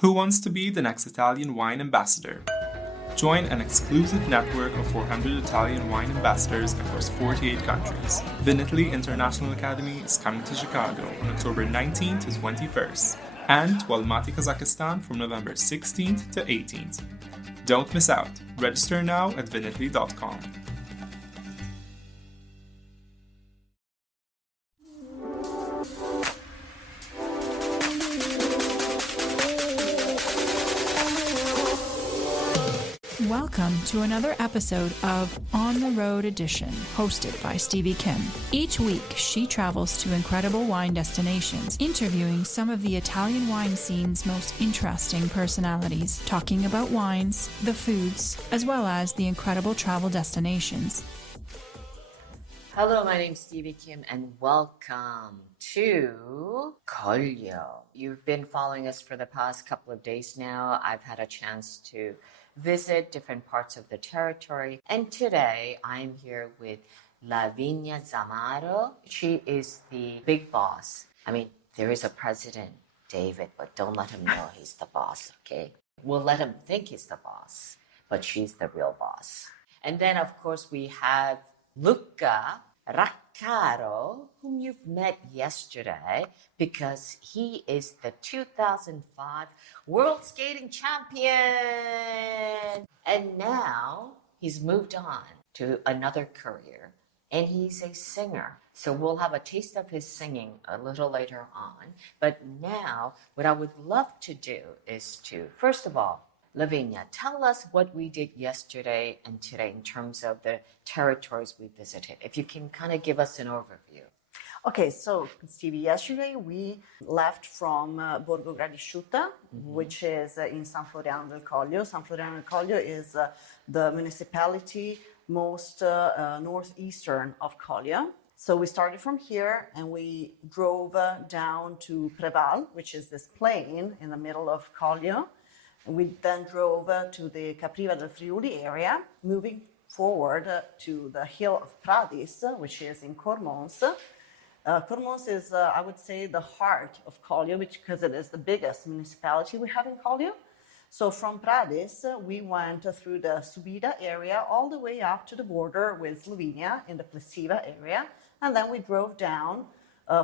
Who wants to be the next Italian wine ambassador? Join an exclusive network of 400 Italian wine ambassadors across 48 countries. Vinitaly International Academy is coming to Chicago on October 19th to 21st, and to Almaty, Kazakhstan from November 16th to 18th. Don't miss out. Register now at vinitaly.com. Welcome to another episode of On the Road Edition, hosted by Stevie Kim. Each week, she travels to incredible wine destinations, interviewing some of the Italian wine scene's most interesting personalities, talking about wines, the foods, as well as the incredible travel destinations. Hello, my name's Stevie Kim, and welcome to Collio. You've been following us for the past couple of days now. I've had a chance to visit different parts of the territory. And today I'm here with Lavinia Zamaro. She is the big boss. I mean, there is a president, David, but don't let him know he's the boss, okay? We'll let him think he's the boss, but she's the real boss. And then, of course, we have Luca Raccaro, whom you've met yesterday because he is the 2005 World Skating Champion. And now he's moved on to another career, and he's a singer. So we'll have a taste of his singing a little later on. But now what I would love to do is to, first of all, Lavinia, tell us what we did yesterday and today in terms of the territories we visited. If you can kind of give us an overview. Okay, so Stevie, yesterday we left from Borgo Gradisciutta, which is in San Floriano del Collio. San Floriano del Collio is the municipality most northeastern of Collio. So we started from here and we drove down to Preval, which is this plain in the middle of Collio. We then drove to the Capriva del Friuli area, moving forward to the hill of Pradis, which is in Cormons. Cormons is, I would say, the heart of Collio, because it is the biggest municipality we have in Collio. So from Pradis, we went through the Subida area all the way up to the border with Slovenia in the Plesiva area. And then we drove down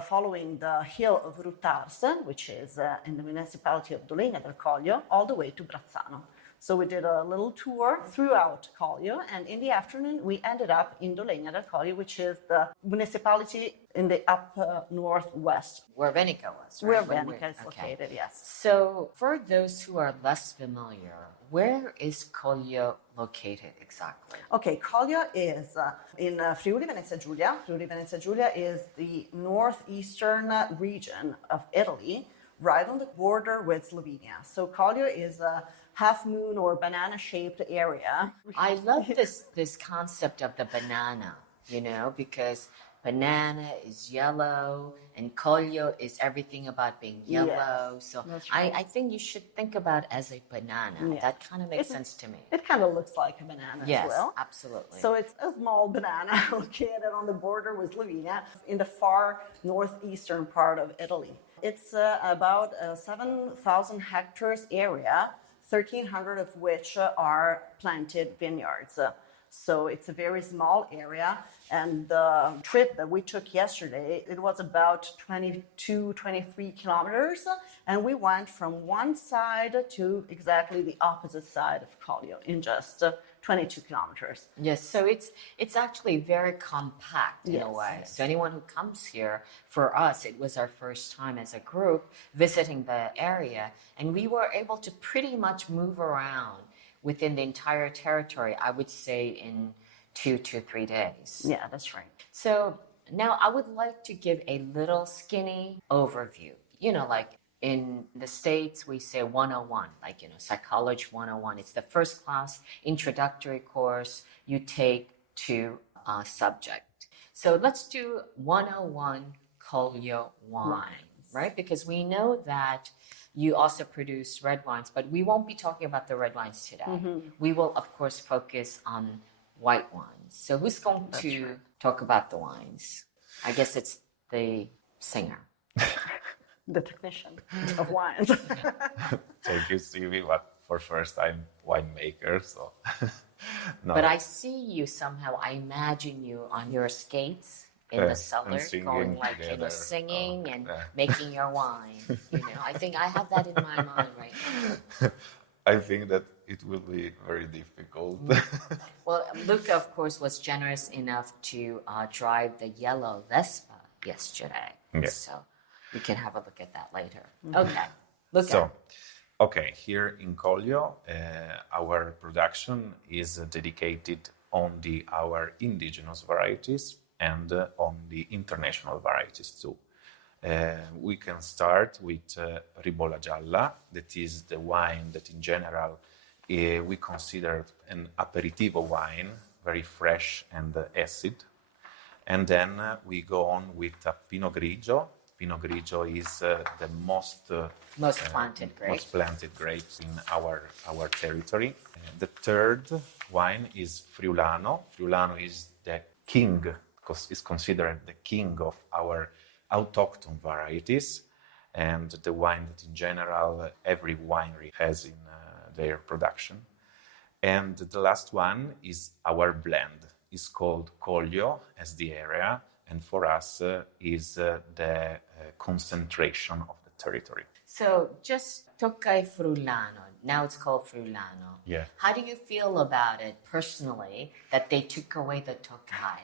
following the hill of Rutarse, which is in the municipality of Dolegna del Collio, all the way to Brazzano. So we did a little tour throughout Collio, and in the afternoon we ended up in Dolegna del Collio, which is the municipality in the up northwest. Where Veneca was, right? Where Veneca is located, yes. So for those who are less familiar, where is Collio located exactly? Okay, Collio is in Friuli Venezia Giulia. Friuli Venezia Giulia is the northeastern region of Italy, right on the border with Slovenia. So Collio is a half moon or banana shaped area. I love this concept of the banana, you know, because banana is yellow and Collio is everything about being yellow. Yes, so right. I think you should think about it as a banana. Yeah. That kind of makes sense to me. It kind of looks like a banana Yes, as well. absolutely. So it's a small banana located on the border with Slovenia in the far northeastern part of Italy. It's about 7,000 hectares area, 1,300 of which are planted vineyards. So it's a very small area. And the trip that we took yesterday, it was about 22, 23 kilometers. And we went from one side to exactly the opposite side of Collio in just 22 kilometers. Yes, so it's actually very compact in a way. Yes. So anyone who comes here, for us, it was our first time as a group visiting the area. And we were able to pretty much move around within the entire territory, I would say in 2 to 3 days. Yeah, that's right. So now I would like to give a little skinny overview. You know, like in the States, we say 101, like, you know, Psychology 101. It's the first class introductory course you take to a subject. So let's do 101 Collio wine, right? Because we know that you also produce red wines, but we won't be talking about the red wines today. We will, of course, focus on white wines. So who's going to talk about the wines? I guess it's the singer. the technician of wines. Thank you, Stevie. But for first, I'm winemaker, so no. But I see you somehow. I imagine you on your skates in the cellar, singing going like together. singing and yeah. making your wine. I think I have that in my mind right now. I think that it will be very difficult. Well, Luca, of course, was generous enough to drive the yellow Vespa yesterday. Yeah. So we can have a look at that later. Okay, Luca. So, okay, here in Collio, our production is dedicated on our indigenous varieties and on the international varieties too. We can start with Ribolla Gialla, that is the wine that in general we consider an aperitivo wine, very fresh and acid. And then we go on with Pinot Grigio. Pinot Grigio is the most planted grapes in our territory. The third wine is Friulano. Friulano is the king, because it's considered the king of our autochthon varieties, and the wine that in general every winery has in their production. And the last one is our blend. It's called Collio as the area, and for us is the concentration of the territory. So just Toccai Friulano. Now it's called Friulano. Yeah. How do you feel about it personally that they took away the Toccai?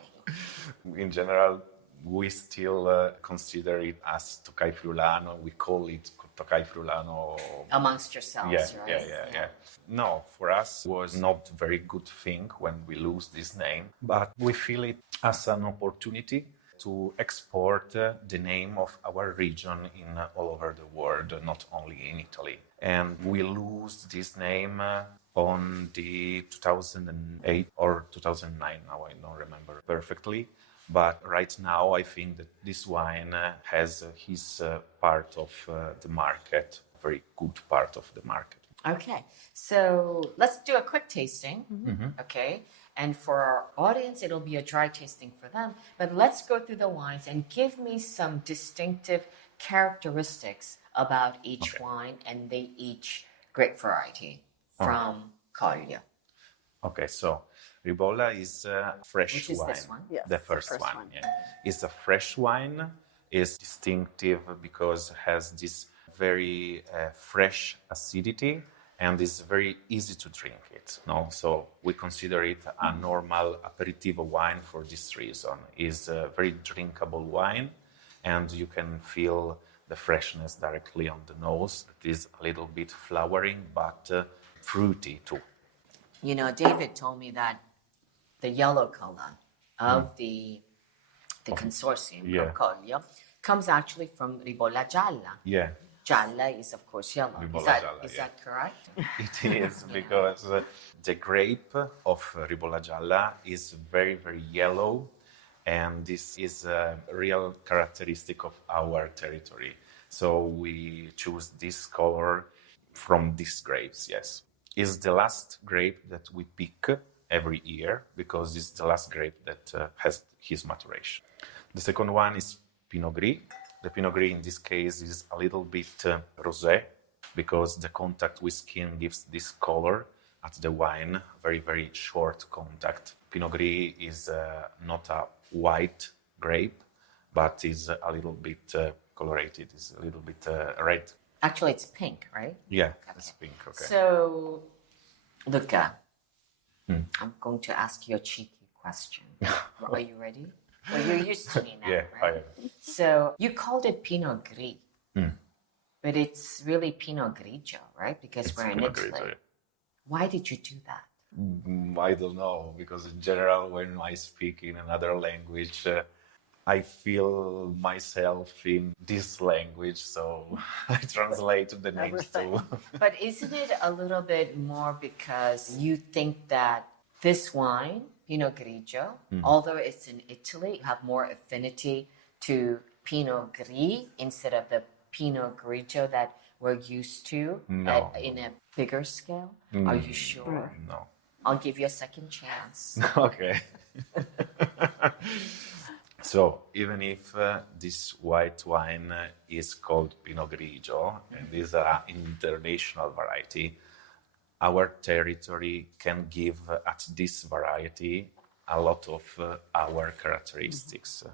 In general, we still consider it as Toccai Friulano. We call it Toccai Friulano. Amongst yourselves, right? Yeah. No, for us, it was not a very good thing when we lose this name, but we feel it as an opportunity to export the name of our region in all over the world, not only in Italy. And we lose this name on the 2008 or 2009, now I don't remember perfectly. But right now, I think that this wine has his part of the market, very good part of the market. Okay, so let's do a quick tasting, okay? And for our audience, it'll be a dry tasting for them. But let's go through the wines and give me some distinctive characteristics about each wine and each grape variety from Collio. Okay, so Ribolla is a fresh Which is wine. this one? Yes, the first one. Yeah. It's a fresh wine. It's distinctive because it has this very fresh acidity and is very easy to drink it. No? So we consider it a normal aperitivo wine for this reason. It's a very drinkable wine, and you can feel the freshness directly on the nose. It is a little bit flowering, but fruity too. David told me that the yellow color of the consortium of Collio comes actually from Ribolla Gialla. Yeah. Gialla is, of course, yellow. Ribolla Is Gialla, that correct? It is, because the grape of Ribolla Gialla is very, very yellow, and this is a real characteristic of our territory. So we choose this color from these grapes, yes. It's the last grape that we pick every year because it's the last grape that has his maturation. The second one is Pinot Gris. The Pinot Gris in this case is a little bit rosé because the contact with skin gives this color at the wine, very, very short contact. Pinot Gris is not a white grape, but is a little bit colorated, is a little bit red. Actually, it's pink, right? Yeah, it's pink, okay. So, Luca, I'm going to ask you a cheeky question. Are you ready? Well, you're used to me now, Yeah, right? I am. So, you called it Pinot Gris, but it's really Pinot Grigio, right? Because It's we're in Pinot Italy. Grigio, yeah. Why did you do that? I don't know, because in general, when I speak in another language, I feel myself in this language, so I translate the names too. But isn't it a little bit more because you think that this wine, Pinot Grigio, although it's in Italy, you have more affinity to Pinot Gris instead of the Pinot Grigio that we're used to in a bigger scale? Are you sure? No. I'll give you a second chance. Okay. So even if this white wine is called Pinot Grigio and is an international variety, our territory can give at this variety a lot of our characteristics.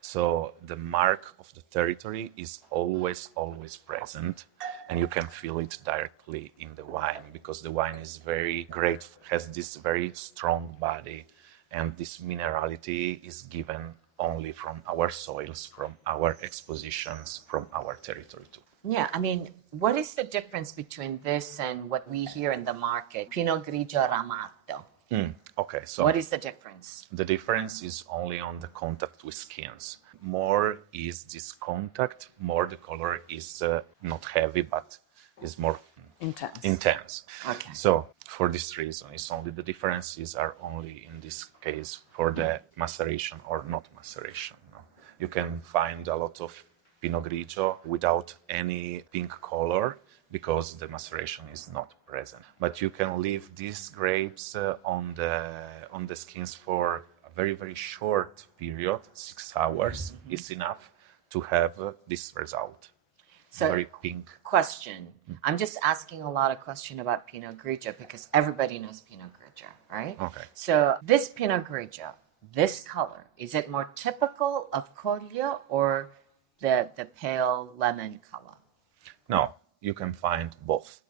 So the mark of the territory is always present, and you can feel it directly in the wine because the wine is very great, has this very strong body, and this minerality is given only from our soils, from our expositions, from our territory too. Yeah, I mean, what is the difference between this and what we hear in the market, Pinot Grigio Ramato? Okay, so what is the difference? The difference is only on the contact with skins. More is this contact, more the color is not heavy, but is more intense. Okay. So for this reason, it's only the differences are only in this case for the maceration or not maceration. No? You can find a lot of Pinot Grigio without any pink color because the maceration is not present. But you can leave these grapes on the skins for a very short period, 6 hours is enough to have this result. So, very pink. Question. I'm just asking a lot of questions about Pinot Grigio because everybody knows Pinot Grigio, right? Okay. So this Pinot Grigio, this color, is it more typical of Collio or the pale lemon color? No, you can find both.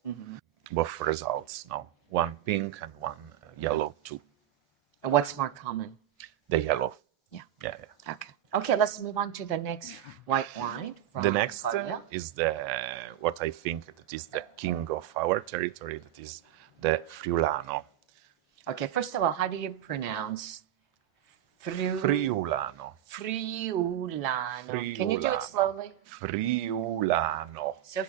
Both results, no. One pink and one yellow too. And what's more common? The yellow. Yeah. Yeah. Okay, let's move on to the next white wine from The next Collio. is what I think that is the king of our territory, that is the Friulano. Okay, first of all, how do you pronounce Friulano. Can you do it slowly? Friulano. So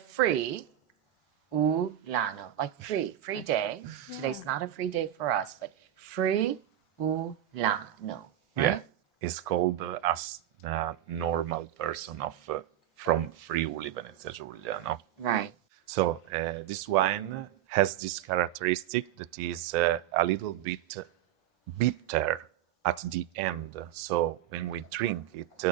Friulano, like free day. Today's not a free day for us, but Friulano. Right? Yeah, it's called as a normal person from Friuli, Venezia Giulia, no? Right. So this wine has this characteristic that is a little bit bitter at the end. So when we drink it,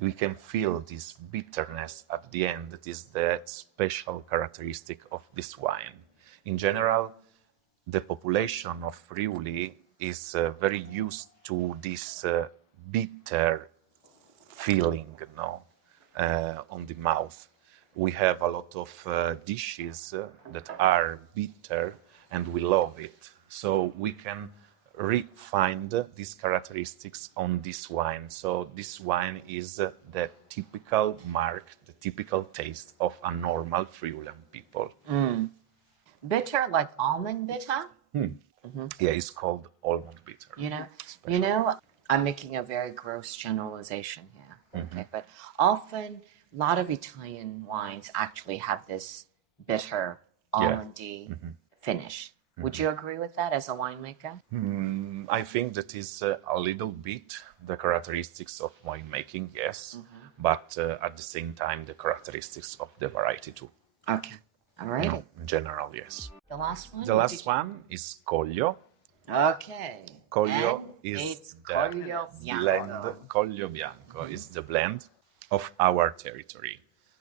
we can feel this bitterness at the end. That is the special characteristic of this wine. In general, the population of Friuli is very used to this bitter feeling, on the mouth. We have a lot of dishes that are bitter and we love it. So we can find these characteristics on this wine. So this wine is the typical mark, the typical taste of a normal Friulan people. Bitter, like almond bitter? Yeah, it's called almond bitter. You know, I'm making a very gross generalization here, okay? But often, a lot of Italian wines actually have this bitter, almondy finish. Would you agree with that as a winemaker? I think that is a little bit the characteristics of winemaking, yes, but at the same time, the characteristics of the variety too. Okay, all right. In general, yes. The last one? The last one is Collio. Okay. Collio And is it's the Collio blend. Bianco. Collio Bianco is the blend of our territory.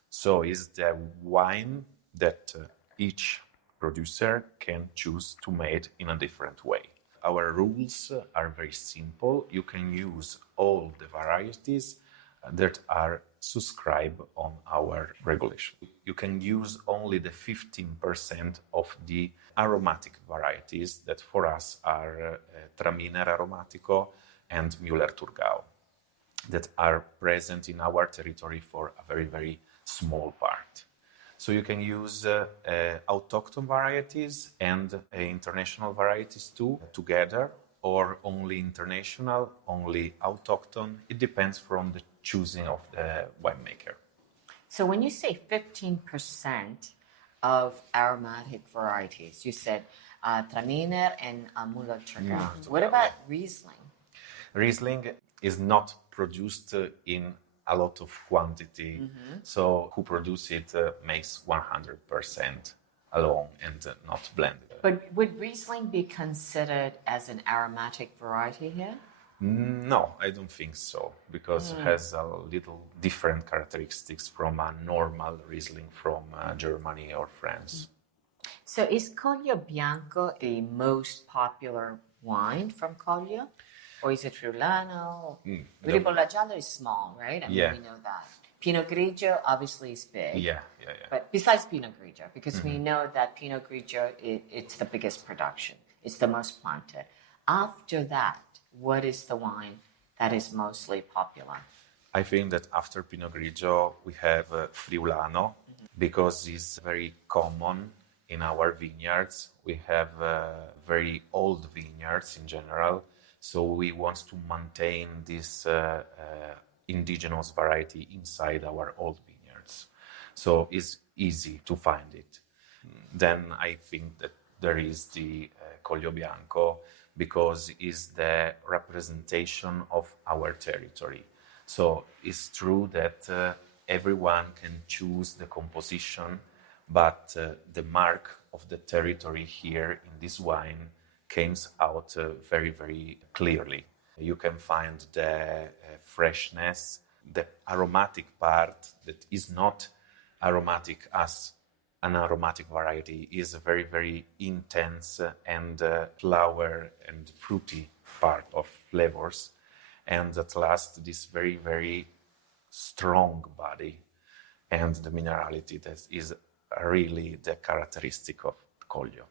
So it's the wine that each producer can choose to make in a different way. Our rules are very simple. You can use all the varieties that are subscribed on our regulation. You can use only the 15% of the aromatic varieties that for us are Traminer Aromatico and Müller-Thurgau that are present in our territory for a very small part. So you can use autochthon varieties and international varieties too together, or only international, only autochthon. It depends from the choosing of the winemaker. So when you say 15% of aromatic varieties, you said Traminer and Müller-Thurgau. What about Riesling? Riesling is not produced in a lot of quantity, so who produce it makes 100% alone and not blended. But would Riesling be considered as an aromatic variety here? No, I don't think so, because it has a little different characteristics from a normal Riesling from Germany or France. So is Collio Bianco the most popular wine from Collio? Or is it Friulano? Ribolla Gialla is small, right? I mean, we know that. Pinot Grigio obviously is big. Yeah. But besides Pinot Grigio, because we know that Pinot Grigio, it's the biggest production. It's the most planted. After that, what is the wine that is mostly popular? I think that after Pinot Grigio, we have Friulano, because it's very common in our vineyards. We have very old vineyards in general, so we want to maintain this indigenous variety inside our old vineyards. So it's easy to find it. Then I think that there is the Collio Bianco, because it's the representation of our territory. So it's true that everyone can choose the composition, but the mark of the territory here in this wine comes out very, very clearly. You can find the freshness, the aromatic part that is not aromatic as an aromatic variety, is a very, very intense and flower and fruity part of flavors. And at last, this very, very strong body and the minerality that is really the characteristic of Collio.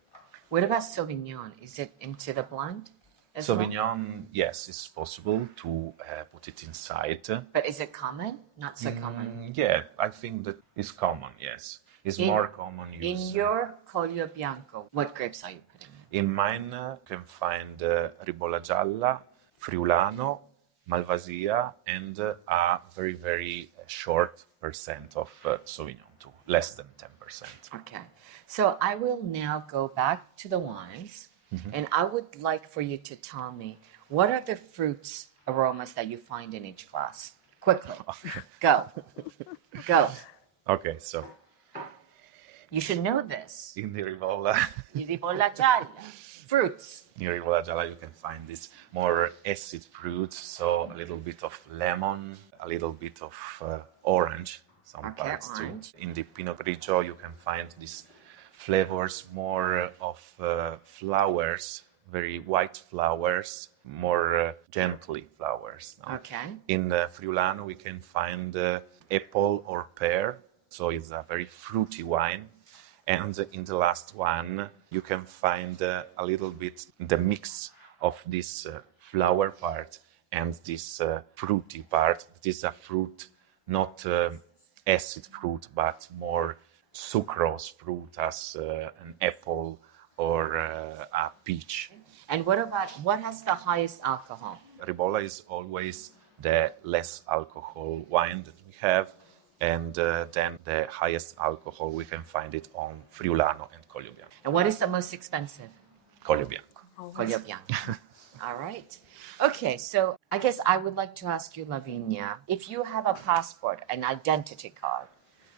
What about Sauvignon? Is it into the blend as Sauvignon, yes, it's possible to put it inside. But is it common? Not so common. Yeah, I think that it's common, yes. It's more common use. In your Collio Bianco, what grapes are you putting in? In mine, you can find Ribolla Gialla, Friulano, Malvasia, and a very, very short percent of Sauvignon too, less than 10%. Okay. So I will now go back to the wines, and I would like for you to tell me, what are the fruits aromas that you find in each glass? Quickly. Go. Okay, so You should know this. in the Ribolla, Ribolla Gialla. Fruits. in Ribolla Gialla, you can find these more acid fruits, so a little bit of lemon, a little bit of orange, some parts orange. too. In the Pinot Grigio, you can find these flavors more of flowers, very white flowers, more gently flowers. No? Okay. In the Friulano, we can find apple or pear, so it's a very fruity wine. And in the last one, you can find a little bit the mix of this flower part and this fruity part. It is a fruit, not acid fruit, but more sucrose fruit, as an apple or a peach. And what has the highest alcohol? Ribolla is always the less alcohol wine that we have. And then the highest alcohol, we can find it on Friulano and Collio Bianco. And what is the most expensive? Collio Bianco. Collio Bianco. All right. Okay, so I guess I would like to ask you, Lavinia, if you have a passport, an identity card,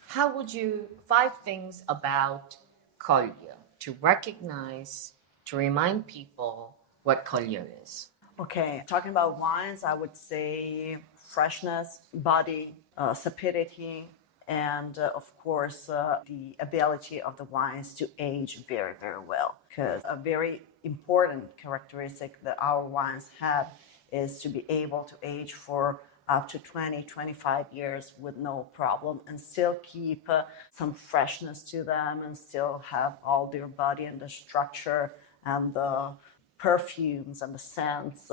how would you, 5 things about Collio to recognize, to remind people what Collio is? Okay, talking about wines, I would say freshness, body, sapidity, and of course, the ability of the wines to age very, very well. Because a very important characteristic that our wines have is to be able to age for up to 20, 25 years with no problem and still keep some freshness to them and still have all their body and the structure and the perfumes and the scents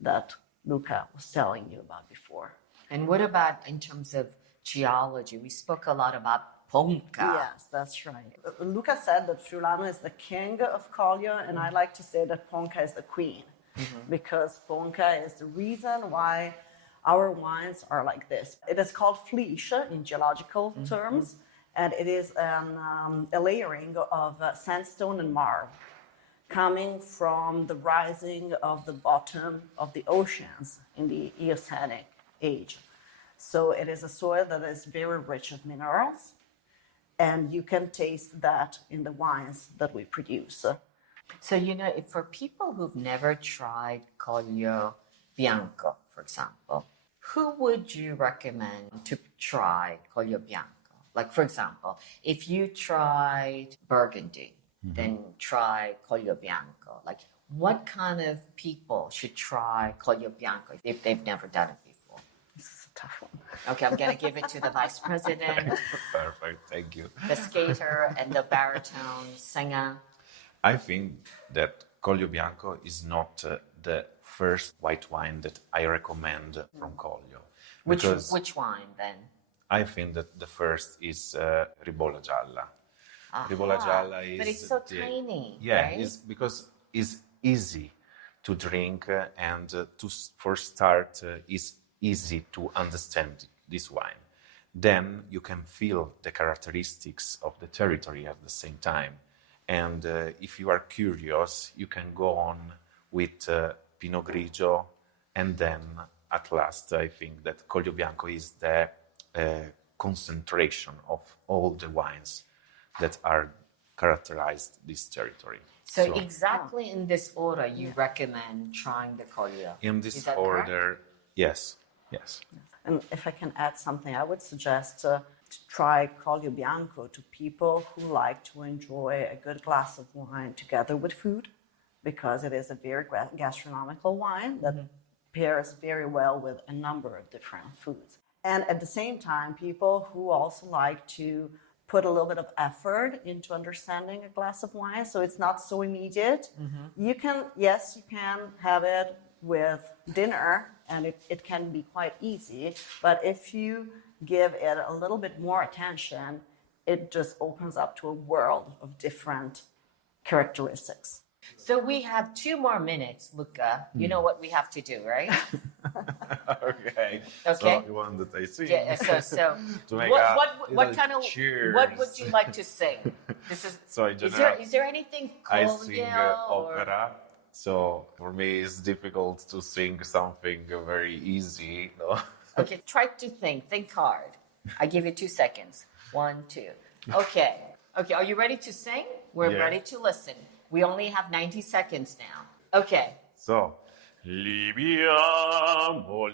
that Luca was telling you about before. And what about in terms of geology? We spoke a lot about Ponca. Yes, that's right. Luca said that Friulano is the king of Collio, and I like to say that Ponca is the queen, because Ponca is the reason why our wines are like this. It is called fleche in geological terms, and it is a layering of sandstone and marl coming from the rising of the bottom of the oceans in the Eocenic age. So it is a soil that is very rich of minerals, and you can taste that in the wines that we produce. So, you know, if for people who've never tried Collio Bianco, for example, who would you recommend to try Collio Bianco? Like, for example, if you tried Burgundy, then try Collio Bianco. Like, what kind of people should try Collio Bianco if they've never done it before? This is a tough one. Okay, I'm going to give it to the vice president, Perfect, thank you. the skater, and the baritone singer. I think that Collio Bianco is not the first white wine that I recommend from Collio. Which wine then? I think that the first is Ribolla Gialla. Ribolla Aha, Gialla is... but it's so tiny, Yeah, right? it's because it's easy to drink and for start, it's easy to understand this wine. Then you can feel the characteristics of the territory at the same time. And if you are curious, you can go on with Pinot Grigio, and then at last, I think that Collio Bianco is the concentration of all the wines that are characterized this territory. So exactly in this order, you recommend trying the Collio. In Is this that order, correct? yes. And if I can add something, I would suggest to try Collio Bianco to people who like to enjoy a good glass of wine together with food, because it is a very gastronomical wine that pairs very well with a number of different foods. And at the same time, people who also like to put a little bit of effort into understanding a glass of wine, so it's not so immediate. You can have it with dinner, and it can be quite easy, but if you give it a little bit more attention, it just opens up to a world of different characteristics. So we have 2 more minutes, Luca. You know what we have to do, right? Okay. Okay. So you want that I sing? Yeah. So To make what kind of cheers. what would you like to sing? This is. So in Is general, there anything I Collio sing or opera. So for me, it's difficult to sing something very easy. No? Okay, try to think hard. I give you 2 seconds. 1, 2. Okay. Are you ready to sing? We're Yeah. ready to listen. We only have 90 seconds now. Okay. So, Liviamo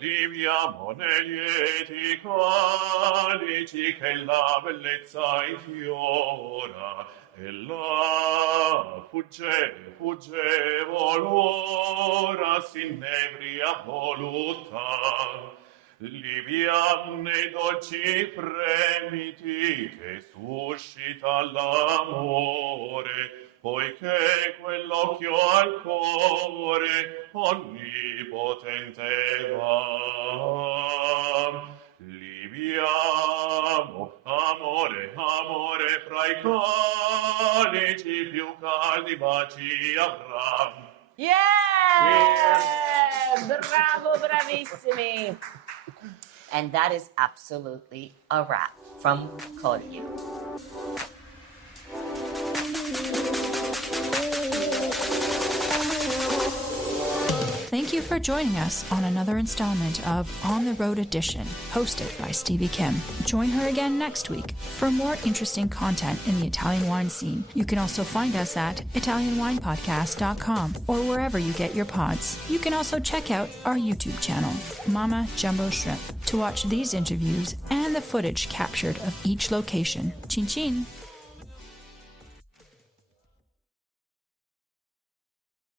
nei lieti calici che la bellezza infiora e la fuggevo l'ora s'inebria voluta. Liviam nei dolci fremiti che suscita l'amore, poiché quell'occhio al cuore onnipotente va. Liviamo, amore, amore, fra i calici più caldi baci avrà. Yeah! Bravo, bravissimi! And that is absolutely a wrap from Collio. Thank you for joining us on another installment of On the Road Edition, hosted by Stevie Kim. Join her again next week for more interesting content in the Italian wine scene. You can also find us at ItalianWinePodcast.com or wherever you get your pods. You can also check out our YouTube channel, Mama Jumbo Shrimp, to watch these interviews and the footage captured of each location. Chin chin!